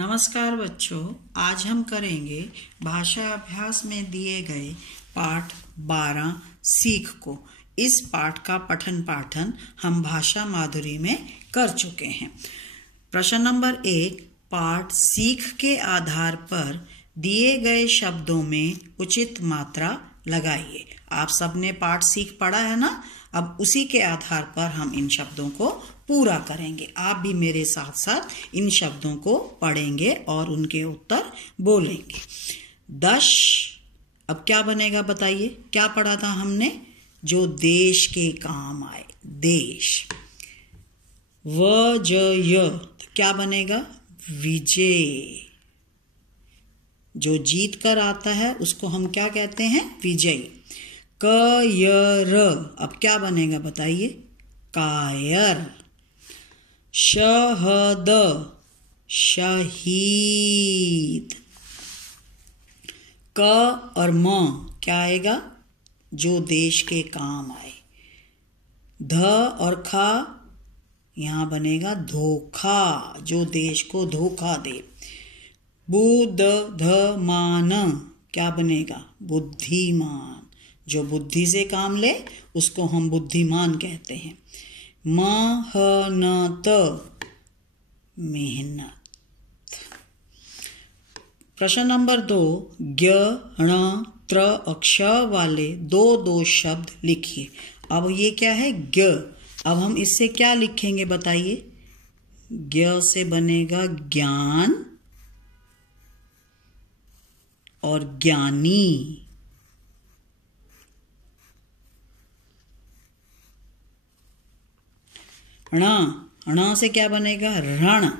नमस्कार बच्चों, आज हम करेंगे भाषा अभ्यास में दिए गए पाठ 12 सीख को। इस पाठ का पठन पाठन हम भाषा माधुरी में कर चुके हैं। प्रश्न नंबर 1, पाठ सीख के आधार पर दिए गए शब्दों में उचित मात्रा लगाइए। आप सबने पाठ सीख पढ़ा है ना? अब उसी के आधार पर हम इन शब्दों को पूरा करेंगे। आप भी मेरे साथ साथ इन शब्दों को पढ़ेंगे और उनके उत्तर बोलेंगे। दश, अब क्या बनेगा बताइए? क्या पढ़ा था हमने? जो देश के काम आए, देश। वजय, क्या बनेगा? विजय। जो जीत कर आता है उसको हम क्या कहते हैं? विजयी। कयर, अब क्या बनेगा बताइए? कायर। शहद, शहीद। क और म क्या आएगा? जो देश के काम आए। ध और खा यहां बनेगा धोखा, जो देश को धोखा दे। बुद्धमान, क्या बनेगा? बुद्धिमान। जो बुद्धि से काम ले उसको हम बुद्धिमान कहते हैं। मेहनत, मेहनत। प्रश्न नंबर 2, ज्ञ ण त्र अक्ष वाले दो शब्द लिखिए। अब ये क्या है? ज्ञ। अब हम इससे क्या लिखेंगे बताइए? ज्ञ से बनेगा ज्ञान और ज्ञानी। ण, ण से क्या बनेगा? रण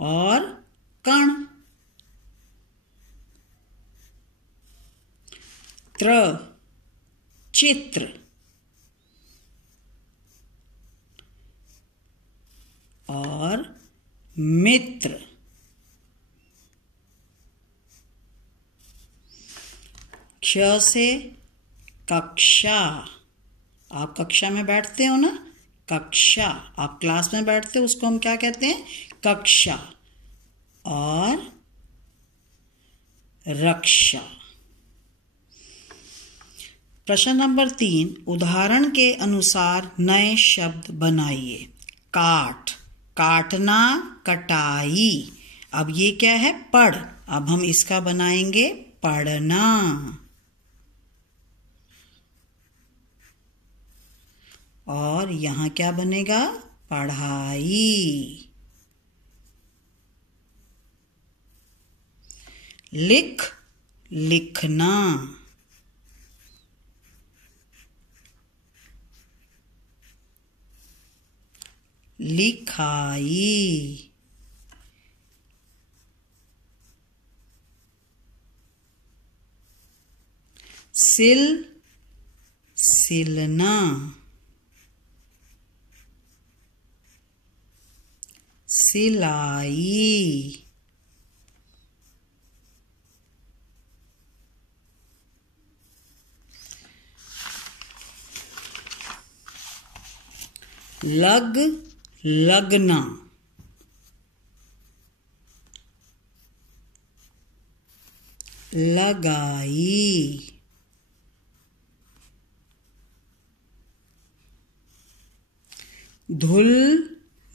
और कण। त्र, चित्र और मित्र। क्ष से कक्षा, आप कक्षा में बैठते हो ना? कक्षा, आप क्लास में बैठते हो, उसको हम क्या कहते हैं? कक्षा। और रक्षा। प्रश्न नंबर 3, उदाहरण के अनुसार नए शब्द बनाइए। काट, काटना, कटाई। अब ये क्या है? पढ़। अब हम इसका बनाएंगे पढ़ना। और यहां क्या बनेगा? पढ़ाई। लिख, लिखना। लिखाई। सिल, सिलना। सिलाई। लग, लगना। लगाई। धुल,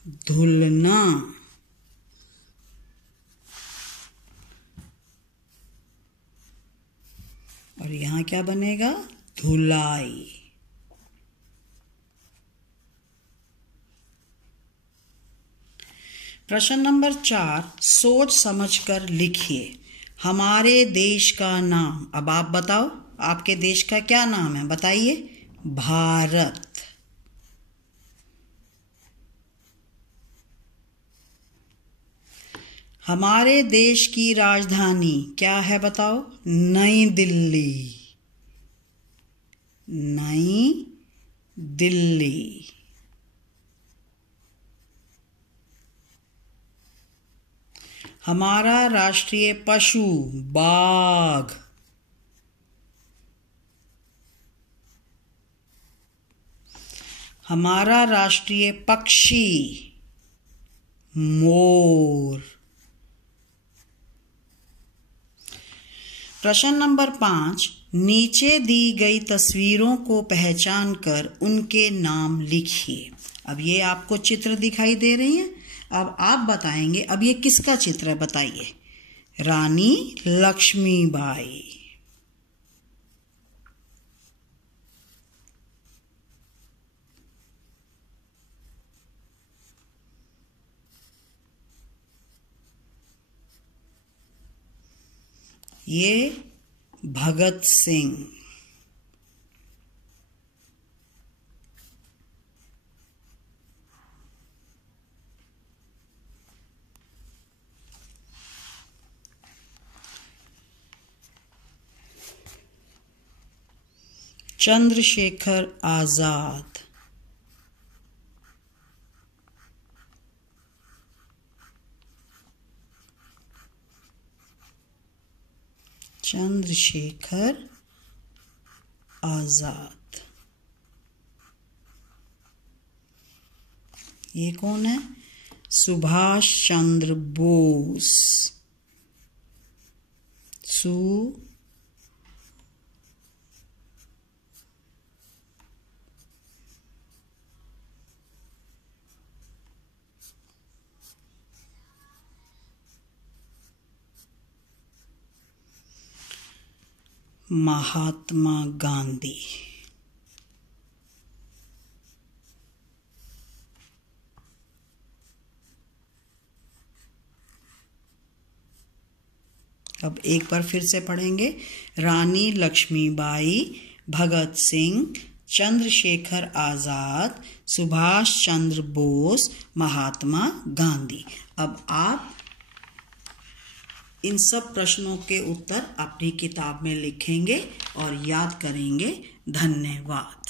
धुलना। और यहां क्या बनेगा? धुलाई। प्रश्न नंबर 4, सोच समझकर लिखिए। हमारे देश का नाम। अब आप बताओ, आपके देश का क्या नाम है? बताइए। भारत। हमारे देश की राजधानी क्या है बताओ? नई दिल्ली। नई दिल्ली। हमारा राष्ट्रीय पशु बाघ। हमारा राष्ट्रीय पक्षी मोर। प्रश्न नंबर 5, नीचे दी गई तस्वीरों को पहचान कर उनके नाम लिखिए। अब ये आपको चित्र दिखाई दे रही हैं। अब आप बताएंगे अब ये किसका चित्र है, बताइए। रानी लक्ष्मीबाई। ये भगत सिंह। चंद्रशेखर आजाद। चंद्रशेखर आजाद। ये कौन है? सुभाष चंद्र बोस। महात्मा गांधी। अब एक बार फिर से पढ़ेंगे। रानी लक्ष्मीबाई, भगत सिंह, चंद्रशेखर आजाद, सुभाष चंद्र बोस, महात्मा गांधी। अब आप इन सब प्रश्नों के उत्तर अपनी किताब में लिखेंगे और याद करेंगे। धन्यवाद।